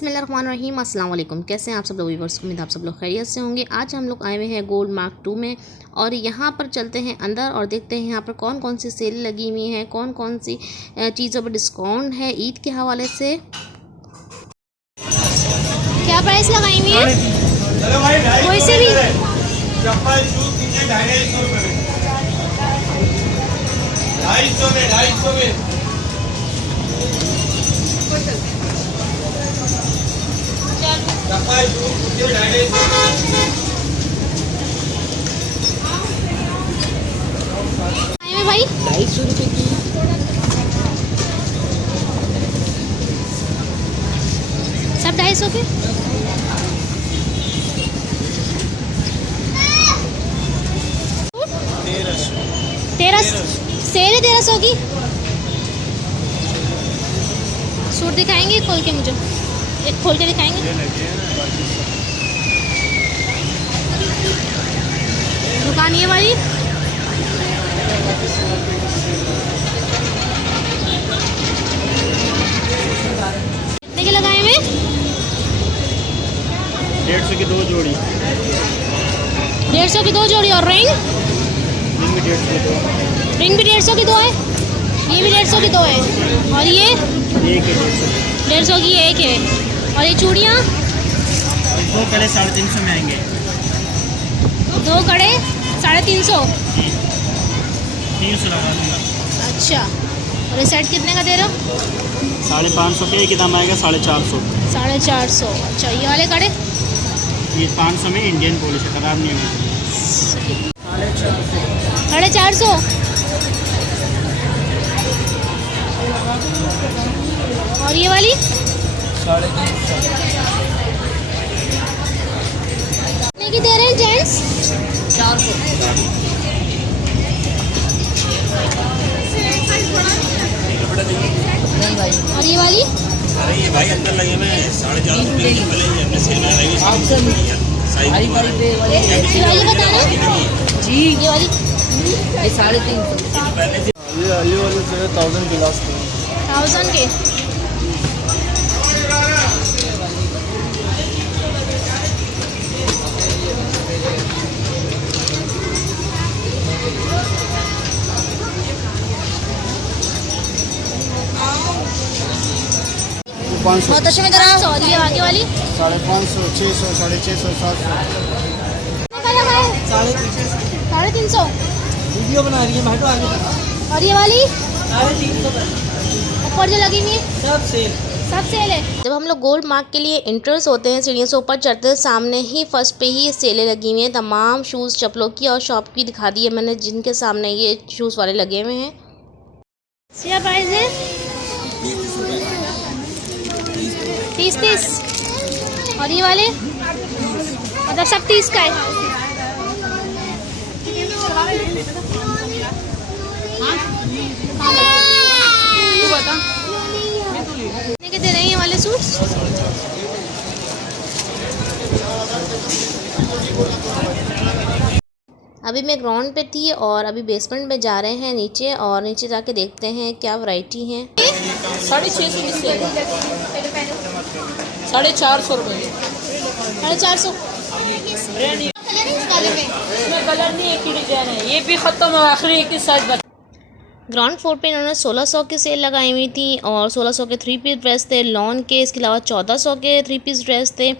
बिस्मिल्लाहिर्रहमानिर्रहीम, अस्सलाम वालेकुम। कैसे हैं आप सब लोग व्यूअर्स? उम्मीद आप सब लोग खैरियत से होंगे। आज हम लोग आए हुए हैं गोल्ड मार्क 2 में और यहाँ पर चलते हैं अंदर और देखते हैं यहाँ पर कौन कौन सी सेल लगी हुई हैं, कौन कौन सी चीज़ों पर डिस्काउंट है ईद के हवाले से। क्या प्राइस लगाई हुई है? कोई से भी 250 में भाई 250 रुपये की सब 250 के। तेरह सेल है 1300 की। सूट दिखाएंगे खोल के, मुझे एक खोल के दिखाएंगे। दुकान ये वाली कितने के लगाए हुए? 150 की 2 जोड़ी। 150 की 2 जोड़ी। और रिंग भी 150 की 2। रिंग भी 150 की 2 है। ये भी 150 की 2 है। और ये एक है 150 की एक है। और ये चूड़ियाँ 2 कड़े 350 में आएंगे। 2 कड़े 350। 300 लगा दूँगा। अच्छा, और ये सेट कितने का दे रहे हो? 550 के एक दाम आएगा 450। 450। अच्छा, ये वाले कड़े ये 500 में इंडियन पॉलिश है, खराब नहीं होगी। 450। और ये वाली 350। कितने की दे रहे हैं जेंट्स? 400। और ये वाली अरे ये भाई अंदर लगे हुए हैं 450 रुपये की मिलेंगे। हमने सेल लगाई है। ये वाली बताना जी। ये वाली ये 350। ये वाले जो है 1000 के लास्ट में। 1000 के। बहुत अच्छे में करा। और ये आगे वाली 550, 600, 650, 700। 350। वीडियो बना रही है भाई तो आगे और ये वाली 350 ऊपर जो लगी हुई है सब सेल। सब सेल है। जब हम लोग गोल्ड मार्क के लिए एंटर्स होते हैं, सीढ़ियों से ऊपर चढ़ते हैं, सामने ही फर्स्ट पे ही ये सेलें लगी हुई हैं। तमाम शूज़ चप्पलों की और शॉप की दिखा दी है मैंने, जिनके सामने ये शूज़ वाले लगे हुए हैं। क्या प्राइस है? 30। और ये वाले मतलब सब 30 का है। कितने के दे रहे हैं ये वाले सूट? अभी मैं ग्राउंड पे थी और अभी बेसमेंट में जा रहे हैं नीचे, और नीचे जाके देखते हैं क्या वैरायटी है। 650 की सेल 450 रुपये। 450। इसमें कलर नहीं, एक ही डिजाइन है। ये भी खत्म है, आखिरी एक ही साइज बचा। ग्राउंड फ्लोर पे इन्होंने 1600 की सेल लगाई हुई थी और 1600 के 3 पीस ड्रेस थे लॉन के। इसके अलावा 1400 के 3 पीस ड्रेस थे।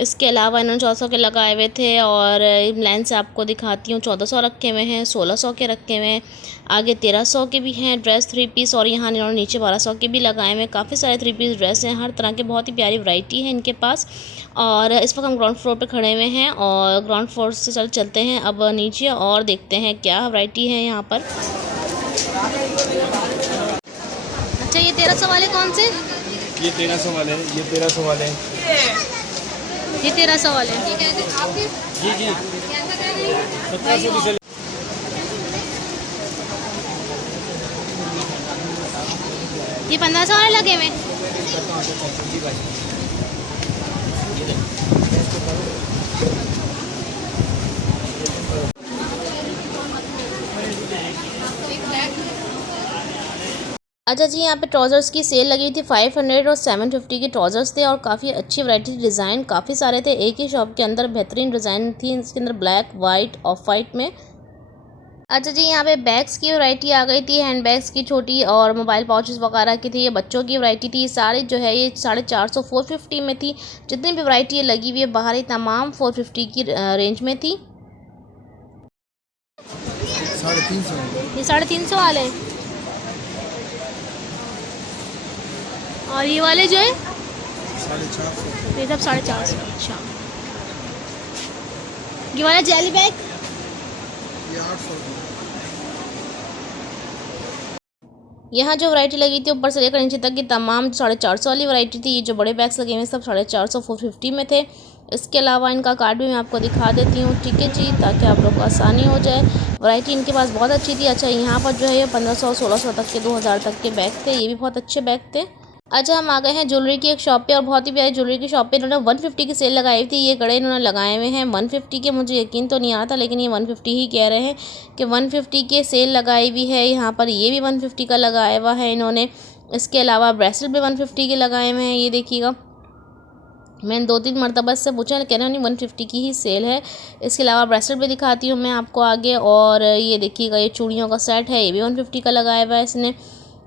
इसके अलावा इन्होंने 1400 के लगाए हुए थे। और लाइन से आपको दिखाती हूँ, 1400 रखे हुए हैं, 1600 के रखे हुए हैं, आगे 1300 के भी हैं ड्रेस 3 पीस। और यहाँ इन्होंने नीचे 1200 के भी लगाए हुए हैं। काफ़ी सारे 3 पीस ड्रेस हैं, हर तरह के, बहुत ही प्यारी वैरायटी है इनके पास। और इस वक्त हम ग्राउंड फ्लोर पे खड़े हुए हैं और ग्राउंड फ्लोर से चलते हैं अब नीचे और देखते हैं क्या वैरायटी है यहाँ पर। अच्छा, ये 1300 वाले कौन से? ये 1300 वाले हैं, ये 1300 वाले हैं। ये 1300 वाले जी जी 1700 की सेल। ये 1500 वाले लगे हुए। जी भाई। अच्छा जी, यहाँ पे ट्राउज़र्स की सेल लगी थी 500 और 750 के ट्राउज़र्स थे और काफ़ी अच्छी वैरायटी, डिज़ाइन काफ़ी सारे थे एक ही शॉप के अंदर। बेहतरीन डिज़ाइन थी इसके अंदर, ब्लैक, वाइट, ऑफ वाइट में। अच्छा जी, यहाँ पे बैग्स की वैरायटी आ गई थी, हैंड बैग्स की छोटी, और मोबाइल पाउचेस वगैरह की थी। ये बच्चों की वैरायटी थी। सारी जो है ये 450 450 में थी। जितनी भी वैरायटी लगी हुई है बाहर, ही तमाम 450 की रेंज में थी। 350। ये 350 वाले, और ये वाले जो है 450। ये सब 450। अच्छा, ये वाला जेली बैग ये 800। यहाँ जो वैरायटी लगी थी ऊपर से लेकर नीचे तक की तमाम 450 वाली वैरायटी थी। ये जो बड़े बैग्स लगे हुए हैं सब 450 450 में थे। इसके अलावा इनका कार्ड भी मैं आपको दिखा देती हूँ, ठीक है जी, ताकि आप लोग को आसानी हो जाए। वैरायटी इनके पास बहुत अच्छी थी। अच्छा, यहाँ पर जो है ये 1500 1600 तक के 2000 तक के बैग थे। ये भी बहुत अच्छे बैग थे। अच्छा, हम आ गए हैं ज्वेलरी की एक शॉप पे, और बहुत ही प्यारी ज्वेलरी की शॉप पे इन्होंने 150 की सेल लगाई हुई थी। ये कड़े इन्होंने लगाए हुए हैं 150 के, मुझे यकीन तो नहीं आता, लेकिन ये 150 ही कह रहे हैं कि 150 के सेल लगाई हुई है यहाँ पर। ये भी 150 का लगाया हुआ है इन्होंने। इसके अलावा ब्रेसलेट भी 150 के लगाए हुए हैं। ये देखिएगा, मैंने 2-3 मरतबा से पूछा, कह रहे नहीं 150 की ही सेल है। इसके अलावा ब्रेसलेट भी दिखाती हूँ मैं आपको आगे। और ये देखिएगा, ये चूड़ियों का सेट है, ये भी 150 का लगाया हुआ है इसने।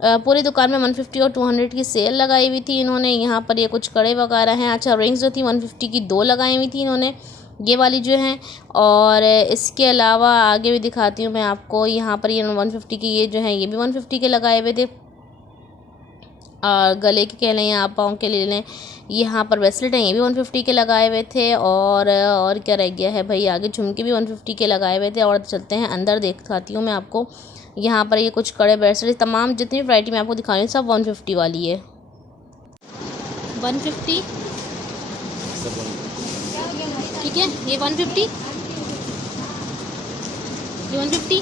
पूरी दुकान में 150 और 200 की सेल लगाई हुई थी इन्होंने। यहाँ पर ये कुछ कड़े वगैरह हैं। अच्छा, रिंग्स जो थी 150 की 2 लगाई हुई थी इन्होंने, ये वाली जो हैं। और इसके अलावा आगे भी दिखाती हूँ मैं आपको। यहाँ पर ये 150 की ये जो हैं ये भी 150 के लगाए हुए थे। और गले के कह लें या पाँव के ले लें, यहाँ पर ब्रेसलेट हैं, ये भी 150 के लगाए हुए थे। और क्या रह गया है भाई, आगे झुमके भी 150 के लगाए हुए थे। और चलते हैं अंदर, दिखाती हूँ मैं आपको। यहाँ पर ये कुछ कड़े ब्रेसलेट, तमाम जितनी वैरायटी मैं आपको दिखा रही हूँ सब 150 वाली है। 150, ठीक है, ये 150, ये 150,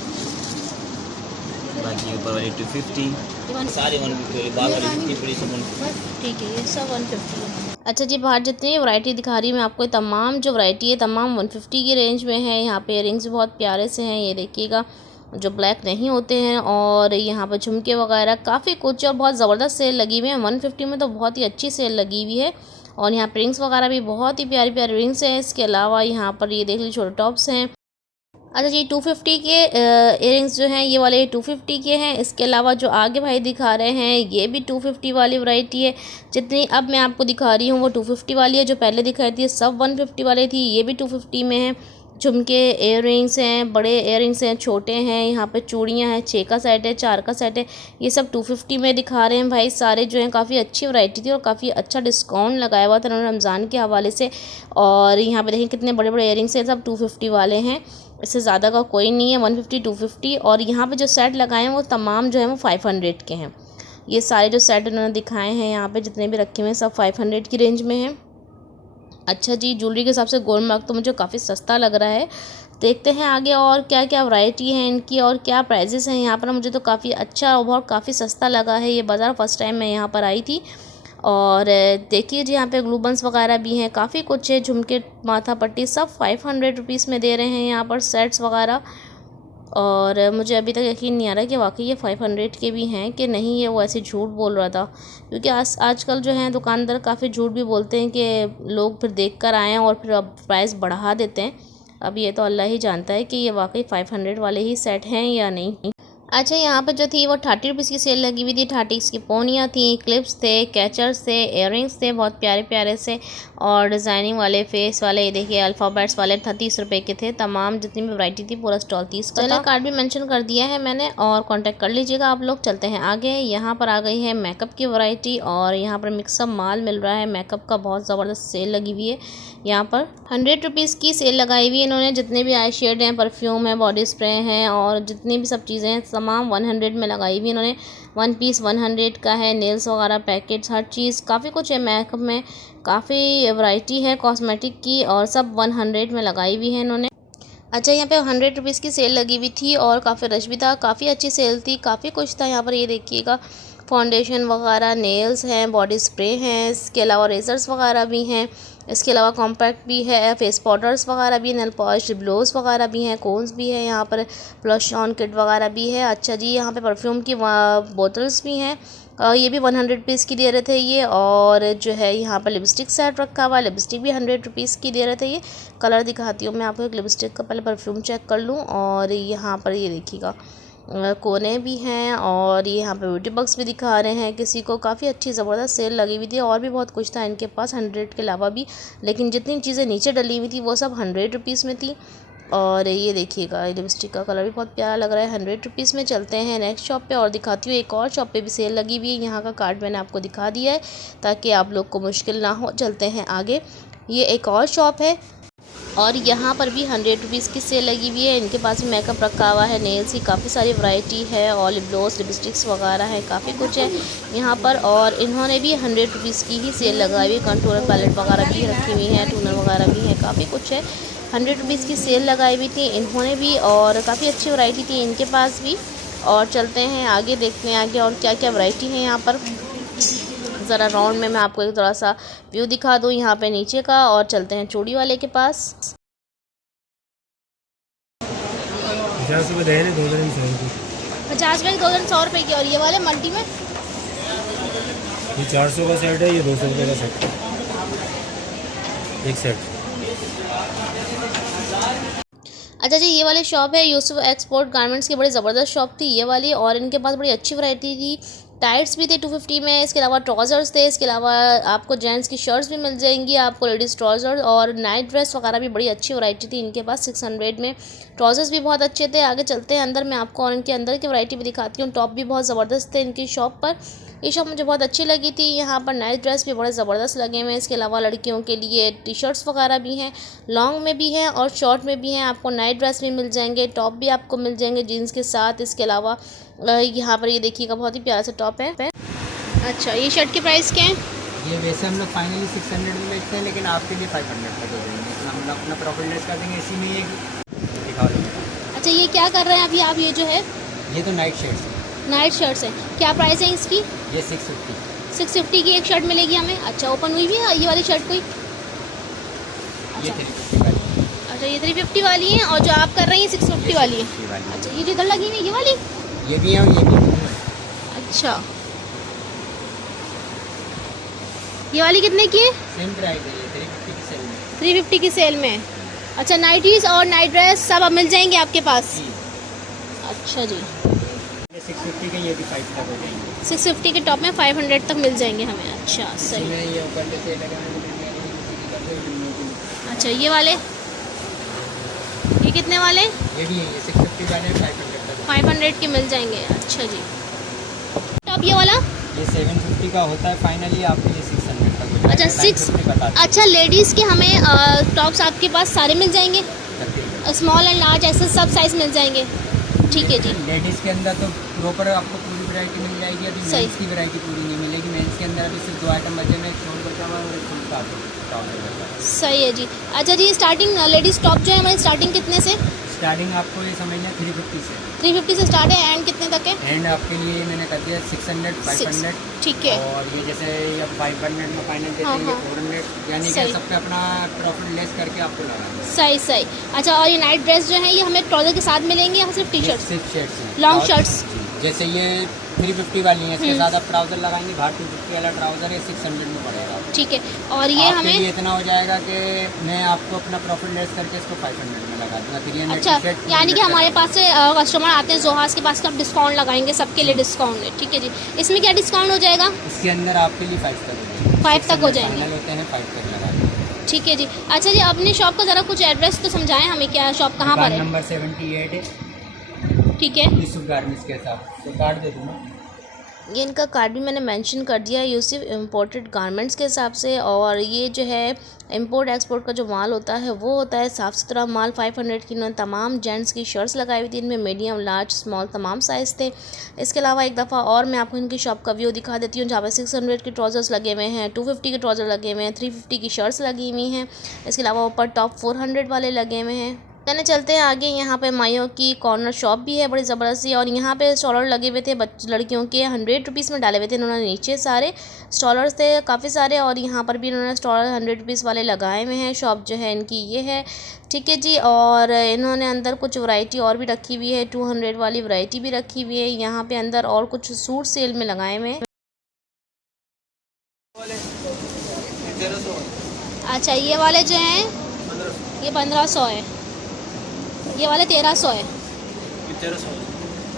बाकी ऊपर वाली 250, ये सारी 150 बाहर वाली 50 पूरी सब 150। ठीक है, ये सब 150 है। अच्छा जी, बाहर जितनी वैरायटी दिखा रही हूँ मैं आपको, तमाम जो वैरायटी है तमाम 150 की रेंज में है। यहाँ पे इयरिंग्स भी बहुत प्यारे से हैं, ये देखिएगा, जो ब्लैक नहीं होते हैं। और यहाँ पर झुमके वगैरह काफ़ी कुछ, और बहुत ज़बरदस्त सेल लगी हुई है 150 में, तो बहुत ही अच्छी सेल लगी हुई है। और यहाँ पर रिंग्स वगैरह भी बहुत ही प्यारी प्यारी रिंग्स हैं। इसके अलावा यहाँ पर ये देख लीजिए छोटे टॉप्स हैं। अच्छा जी, 250 के इयरिंग्स जो हैं ये वाले 250 के हैं। इसके अलावा जो आगे भाई दिखा रहे हैं ये भी 250 वाली वैरायटी है। जितनी अब मैं आपको दिखा रही हूँ वो 250 वाली है, जो पहले दिखाई थी सब 150 वाली थी। ये भी 250 में है। झुमके, इयरिंग्स हैं, बड़े इयरिंग्स हैं, छोटे हैं, यहाँ पे चूड़ियाँ हैं, 6 का सेट है, 4 का सेट है, ये सब 250 में दिखा रहे हैं भाई। सारे जो हैं काफ़ी अच्छी वैरायटी थी और काफ़ी अच्छा डिस्काउंट लगाया हुआ था उन्होंने रमज़ान के हवाले से। और यहाँ पे देखें कितने बड़े बड़े इयरिंग्स हैं, सब 250 वाले हैं, इससे ज़्यादा का कोई नहीं है। 150 250। और यहाँ पे जो सेट लगाए हैं वो तमाम जो है वो 500 के हैं। ये सारे जो सेट उन्होंने दिखाए हैं यहाँ पे जितने भी रखे हुए हैं सब 500 की रेंज में हैं। अच्छा जी, ज्वेलरी के हिसाब से गोल्ड मार्क तो मुझे काफ़ी सस्ता लग रहा है। देखते हैं आगे और क्या क्या वैरायटी है इनकी और क्या प्राइजेस हैं यहाँ पर। मुझे तो काफ़ी अच्छा और काफ़ी सस्ता लगा है ये बाज़ार। फर्स्ट टाइम मैं यहाँ पर आई थी। और देखिए जी, यहाँ पे ग्लू बंस वगैरह भी हैं, काफ़ी कुछ है, झुमके, माथा पट्टी, सब 500 रुपीज़ में दे रहे हैं यहाँ पर सेट्स वगैरह। और मुझे अभी तक यकीन नहीं आ रहा कि वाकई ये 500 के भी हैं कि नहीं, ये वो ऐसे झूठ बोल रहा था। क्योंकि आजकल जो है दुकानदार काफ़ी झूठ भी बोलते हैं कि लोग फिर देख कर आएँ और फिर अब प्राइस बढ़ा देते हैं। अब ये तो अल्लाह ही जानता है कि ये वाकई 500 वाले ही सेट हैं या नहीं। अच्छा, यहाँ पर जो थी वो 30 रुपीज़ की सेल लगी हुई थी। 30 की पोनियाँ थी, क्लिप्स थे, कैचर्स थे, इयररिंग्स थे बहुत प्यारे प्यारे से, और डिज़ाइनिंग वाले, फेस वाले, ये देखिए अल्फ़ाबेट्स वाले 30 रुपये के थे। तमाम जितनी भी वैरायटी थी पूरा स्टॉल 30 का था। कार्ड भी मेंशन कर दिया है मैंने, और कांटेक्ट कर लीजिएगा आप लोग। चलते हैं आगे। यहाँ पर आ गई है मेकअप की वैरायटी, और यहाँ पर मिक्सअप माल मिल रहा है मेकअप का, बहुत ज़बरदस्त सेल लगी हुई है। यहाँ पर 100 रुपीज़ की सेल लगाई हुई है इन्होंने। जितने भी आई शेड हैं, परफ्यूम है, बॉडी स्प्रे हैं, और जितनी भी सब चीज़ें हैं तमाम 100 में लगाई हुई इन्होंने। 1 पीस 100 का है, नेल्स वगैरह, पैकेट्स, हर चीज़, काफ़ी कुछ है मेकअप में, काफ़ी वैरायटी है कॉस्मेटिक की, और सब 100 में लगाई हुई है इन्होंने। अच्छा, यहाँ पे 100 रुपीज़ की सेल लगी हुई थी और काफ़ी रश भी था, काफ़ी अच्छी सेल थी, काफ़ी कुछ था यहाँ पर, ये देखिएगा। फाउंडेशन वगैरह, नेल्स हैं, बॉडी स्प्रे हैं, इसके अलावा रेजर्स वगैरह भी हैं, इसके अलावा कॉम्पैक्ट भी है, फेस पाउडर्स वगैरह भी, नेल पॉलिश ग्लोव्स वगैरह भी हैं, कोन्स भी है, यहाँ पर ब्लश ऑन किट वगैरह भी है। अच्छा जी, यहाँ पे परफ्यूम की बोतल्स भी हैं, ये भी 100 रुपीज़ की दे रहे थे ये। और जो है यहाँ पर लिपस्टिक सेट रखा हुआ है, लिपस्टिक भी 100 रुपीज़ की दे रहे थे ये। कलर दिखाती हूँ मैं आपको एक लिपस्टिक का, पहले परफ्यूम चेक कर लूँ। और यहाँ पर ये देखिएगा कोने भी हैं, और ये यहाँ पे ब्यूटी बॉक्स भी दिखा रहे हैं किसी को। काफ़ी अच्छी ज़बरदस्त सेल लगी हुई थी, और भी बहुत कुछ था इनके पास 100 के अलावा भी, लेकिन जितनी चीज़ें नीचे डली हुई थी वो सब 100 रुपीज़ में थी। और ये देखिएगा लिपस्टिक का कलर भी बहुत प्यारा लग रहा है 100 रुपीज़ में। चलते हैं नेक्स्ट शॉप पे और दिखाती हूँ, एक और शॉप पे भी सेल लगी हुई है। यहाँ का कार्ड मैंने आपको दिखा दिया है ताकि आप लोग को मुश्किल ना हो। चलते हैं आगे, ये एक और शॉप है और यहाँ पर भी 100 रुपीज़ की सेल लगी हुई है। इनके पास मेकअप रखा हुआ है, नेल्स की काफ़ी सारी वैरायटी है, और लिप ग्लॉस, लिपस्टिक्स वगैरह है, काफ़ी कुछ है यहाँ पर। और इन्होंने भी 100 रुपीज़ की ही सेल लगाई हुई है। कंटूरर पैलेट वगैरह भी रखी हुई है, टूनर वगैरह भी है, काफ़ी कुछ है। 100 रुपीज़ की सेल लगाई हुई थी इन्होंने भी, और काफ़ी अच्छी वैरायटी थी इनके पास भी। और चलते हैं आगे, देखते हैं आगे और क्या क्या वैरायटी है यहाँ पर। ज़रा राउंड में मैं आपको एक थोड़ा सा व्यू दिखा दूँ यहाँ पे नीचे का। और चलते हैं चूड़ी वाले के पास। 50 रुपये दे रहे, 2100 रुपये। 50 में 2100 रुपये की। और ये वाले मल्टी में ये 400 का सेट है, ये 200 रुपये का सेट है, एक सेट। अच्छा जी, ये वाली शॉप है यूसुफ एक्सपोर्ट गारमेंट्स की, बड़ी ज़बरदस्त शॉप थी ये वाली, और इनके पास बड़ी अच्छी वैरायटी थी। टाइट्स भी थे 250 में, इसके अलावा ट्राउज़र्स थे, इसके अलावा आपको जेंट्स की शर्ट्स भी मिल जाएंगी, आपको लेडीज़ ट्राउज़र और नाइट ड्रेस वगैरह भी बड़ी अच्छी वैरायटी थी इनके पास 600 में। ट्राउज़र्स भी बहुत अच्छे थे। आगे चलते हैं अंदर, मैं आपको और इनके अंदर की वैरायटी भी दिखाती हूँ। टॉप भी बहुत ज़बरदस्त थे इनकी शॉप पर, ये शॉप मुझे बहुत अच्छी लगी थी। यहाँ पर नाइट ड्रेस भी बड़े ज़बरदस्त लगे हुए हैं। इसके अलावा लड़कियों के लिए टी शर्ट्स वगैरह भी हैं, लॉन्ग में भी हैं और शॉर्ट में भी हैं। आपको नाइट ड्रेस भी मिल जाएंगे, टॉप भी आपको मिल जाएंगे जीन्स के साथ। इसके अलावा यहाँ पर ये देखिएगा बहुत ही प्यारा सा टॉप है। अच्छा, ये शर्ट की प्राइस क्या है? ये वैसे हम लोग फाइनली 600 में बेचते हैं, लेकिन आपके लिए 500 तक हो जाएंगे। तो हम लोग अपना प्रॉफिट लेस कर देंगे। इसी में ये दिखा देंगे। अच्छा, ये क्या कर रहे हैं अभी आप? ये जो है ये तो नाइट शर्ट्स है, नाइट शर्ट्स है, क्या प्राइस है इसकी? ये 650। 650 की एक शर्ट मिलेगी हमें। अच्छा, ओपन हुई भी है ये वाली शर्ट कोई? ये 350 वाली। अच्छा, ये 350 वाली है, और जो आप कर रही हैं 650 वाली है। 650 वाली। अच्छा, ये जो इधर लगी हुई है ये वाली? ये भी है और ये भी है। अच्छा, ये वाली कितने की है? सेम प्राइस है, ये 350 की सेल में। 350 की सेल में। अच्छा, नाइटीज़ और नाइट ड्रेस सब अब मिल जाएंगे आपके पास? अच्छा जी, ये 650 के, ये भी 5 तक हो जाएंगे। 650 के टॉप में 500 तक मिल जाएंगे हमें। अच्छा, सही। इसमें ये ऊपर से सेल लगा है। अच्छा, ये वाले ये कितने वाले? ये भी है, ये 650 वाले 500 तक। 500 के मिल जाएंगे। अच्छा जी, टॉप ये वाला? ये 750 का होता है फाइनली, आपको ये 600 तक हो जाएगा। अच्छा, 6। अच्छा, लेडीज़ के हमें टॉप्स आपके पास सारे मिल जाएंगे, स्मॉल एंड लार्ज ऐसे सब साइज़ मिल जाएंगे? ठीक है जी। लेडीज़ के अंदर तो प्रॉपर आपको पूरी वैरायटी मिल जाएगी। अभी सही। मेंस की वैरायटी पूरी नहीं मिलेगी। मेंस के अंदर अभी सिर्फ 2 आइटम बचे हैं, एक शॉर्ट बचा हुआ है और एक फुल टॉप। सही है जी। अच्छा जी, स्टार्टिंग लेडीज़ टॉप जो है हमारी स्टार्टिंग कितने से? स्टार्टिंग आपको ये समझना 350 से। 350 से स्टार्ट है, एंड कितने तक है? एंड आपके लिए मैंने कर दिया 600, 500। ठीक है। और ये जैसे अब 500 में फाइनल देते हैं, ये 400, यानी कि सही। सब पे अपना प्रॉफिट लेस करके आपको लगाना है। सही सही। अच्छा, और ये नाइट ड्रेस जो है ये हमें ट्राउज़र के साथ मिलेंगे या सिर्फ टी ये शर्ट्स? सिर्फ शर्ट्स हैं। लॉन्ग और शर्ट्स? जैसे ये 350 वाली है, इसके साथ आप ट्राउज़र लगाएंगे, बाहर 250 वाला ट्राउज़र है, 600 में पड़ेगा। ठीक है। और ये आपके हमें लिए इतना हो जाएगा कि मैं आपको अपना प्रॉफिट लेस करके इसको 500 में लगा दूँगा। 300 अच्छा, टी-शर्ट, यानी कि 200 हमारे पास से कस्टमर आते हैं जोहास के पास, कब डिस्काउंट लगाएंगे, सबके लिए डिस्काउंट है। ठीक है जी, इसमें क्या डिस्काउंट हो जाएगा? इसके अंदर आपके लिए 5 तक हो जाएंगे। 5 तक हो 600 जाएंगे। फाइनल होते हैं, 5 तक लगा देंगे। ठीक है जी। अच्छा जी, अपनी शॉप का ज़रा कुछ एड्रेस तो समझाएं हमें, क्या शॉप कहाँ पर है? नंबर 78 है, ठीक है। यूसुफ गारमेंट्स के साथ। तो कार्ड दे दूँगा। ये इनका कार्ड भी मैंने मेंशन कर दिया है यूसुफ इम्पोर्टेड गारमेंट्स के हिसाब से। और ये जो है इंपोर्ट एक्सपोर्ट का जो माल होता है वो होता है साफ़ सुथरा माल। 500 की इन्होंने तमाम जेंट्स की शर्ट्स लगाई हुई थी, इनमें मीडियम, लार्ज, स्मॉल तमाम साइज़ थे। इसके अलावा एक दफ़ा और मैं आपको इनकी शॉप का व्यू दिखा देती हूँ, जहाँ पर 600 के ट्राउज़र्स लगे हुए हैं, 250 के ट्राउज़र लगे हुए हैं, 350 की शर्ट्स लगी हुई हैं। इसके अलावा ऊपर टॉप 400 वाले लगे हुए हैं। चलने चलते हैं आगे। यहाँ पे माइयों की कॉर्नर शॉप भी है बड़ी ज़बरदस्त सी, और यहाँ पे स्टॉलर लगे हुए थे लड़कियों के 100 रुपीज़ में डाले हुए थे इन्होंने। नीचे सारे स्टॉलर्स थे काफ़ी सारे, और यहाँ पर भी इन्होंने स्टॉलर 100 रुपीज़ वाले लगाए हुए हैं। शॉप जो है इनकी ये है, ठीक है जी। और इन्होंने अंदर कुछ वैरायटी और भी रखी हुई है, 200 वाली वैरायटी भी रखी हुई है। यहाँ पे अंदर और कुछ सूट सेल में लगाए हुए हैं। अच्छा, ये वाले जो हैं ये 1500 है, ये वाले 1300 है।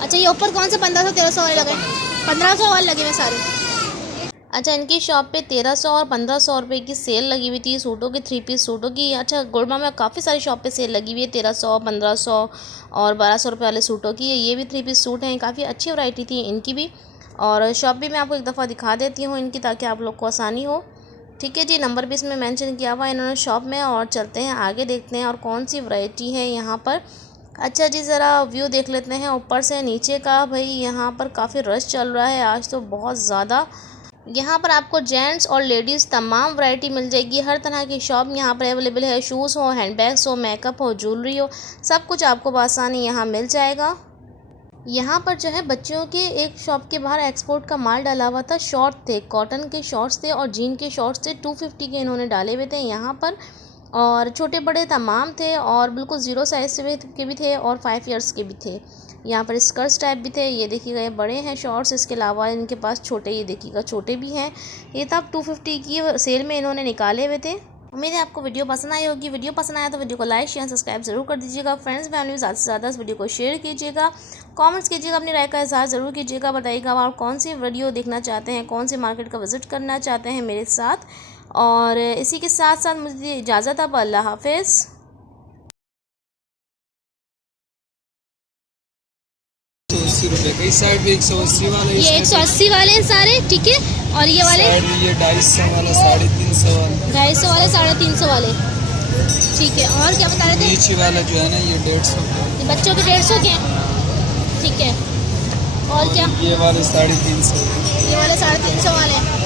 अच्छा, ये ऊपर कौन से 1500 1300 वाले लगे? 1500 वाले लगे हुए सारे। अच्छा, इनकी शॉप पे 1300 और 1500 रुपये की सेल लगी हुई थी सूटों की, 3 पीस सूटों की। अच्छा, गुड़मा में काफ़ी सारी शॉप पे सेल लगी हुई है 1300, 1500 और 1200 रुपये वाले सूटों की। ये भी 3 पीस सूट हैं, काफ़ी अच्छी वैरायटी थी इनकी भी। और शॉप भी मैं आपको एक दफ़ा दिखा देती हूँ इनकी, ताकि आप लोग को आसानी हो, ठीक है जी। नंबर भी इसमें मेंशन किया हुआ है इन्होंने शॉप में। और चलते हैं आगे, देखते हैं और कौन सी वैरायटी है यहाँ पर। अच्छा जी, ज़रा व्यू देख लेते हैं ऊपर से नीचे का। भाई यहाँ पर काफ़ी रश चल रहा है आज तो बहुत ज़्यादा। यहाँ पर आपको जेंट्स और लेडीज़ तमाम वैरायटी मिल जाएगी, हर तरह की शॉप यहाँ पर अवेलेबल है। शूज़ हो, हैंडबैग्स हो, मेकअप हो, ज्वेलरी हो, सब कुछ आपको आसानी यहाँ मिल जाएगा। यहाँ पर जो है बच्चों के एक शॉप के बाहर एक्सपोर्ट का माल डाला हुआ था। शॉर्ट थे, कॉटन के शॉर्ट्स थे और जीन के शॉर्ट्स थे, 250 के इन्होंने डाले हुए थे यहाँ पर। और छोटे बड़े तमाम थे, और बिल्कुल 0 साइज़ के भी थे और 5 ईयर्स के भी थे। यहाँ पर स्कर्ट्स टाइप भी थे, ये देखिएगा ये बड़े हैं शॉर्ट्स। इसके अलावा इनके पास छोटे, ये देखिएगा छोटे भी हैं। ये तब 250 की सेल में इन्होंने निकाले हुए थे। उम्मीद है आपको वीडियो पसंद आई होगी। वीडियो पसंद आया तो वीडियो को लाइक शेयर सब्सक्राइब ज़रूर कर दीजिएगा। फ्रेंड्स फैमिली में ज़्यादा से ज़्यादा इस वीडियो को शेयर कीजिएगा। कमेंट्स कीजिएगा, अपनी राय का इज़हार ज़रूर कीजिएगा। बताइएगा आप कौन सी वीडियो देखना चाहते हैं, कौन सी मार्केट का विज़िट करना चाहते हैं मेरे साथ। और इसी के साथ साथ मुझे इजाज़त, अब अल्लाह हाफिज़। 180 रुपये का, इस साइड भी 180 वाला, ये 180 वाले हैं सारे, ठीक है। और ये वाले ये 250 वाला, 350 वाला, 250 वाले, 350 वाले, ठीक है। और क्या बता रहे थे? नीचे वाला जो है ना ये 150 का, ये बच्चों के 150 के हैं, ठीक है। और क्या? ये वाले 350, ये वाले 350 वाले।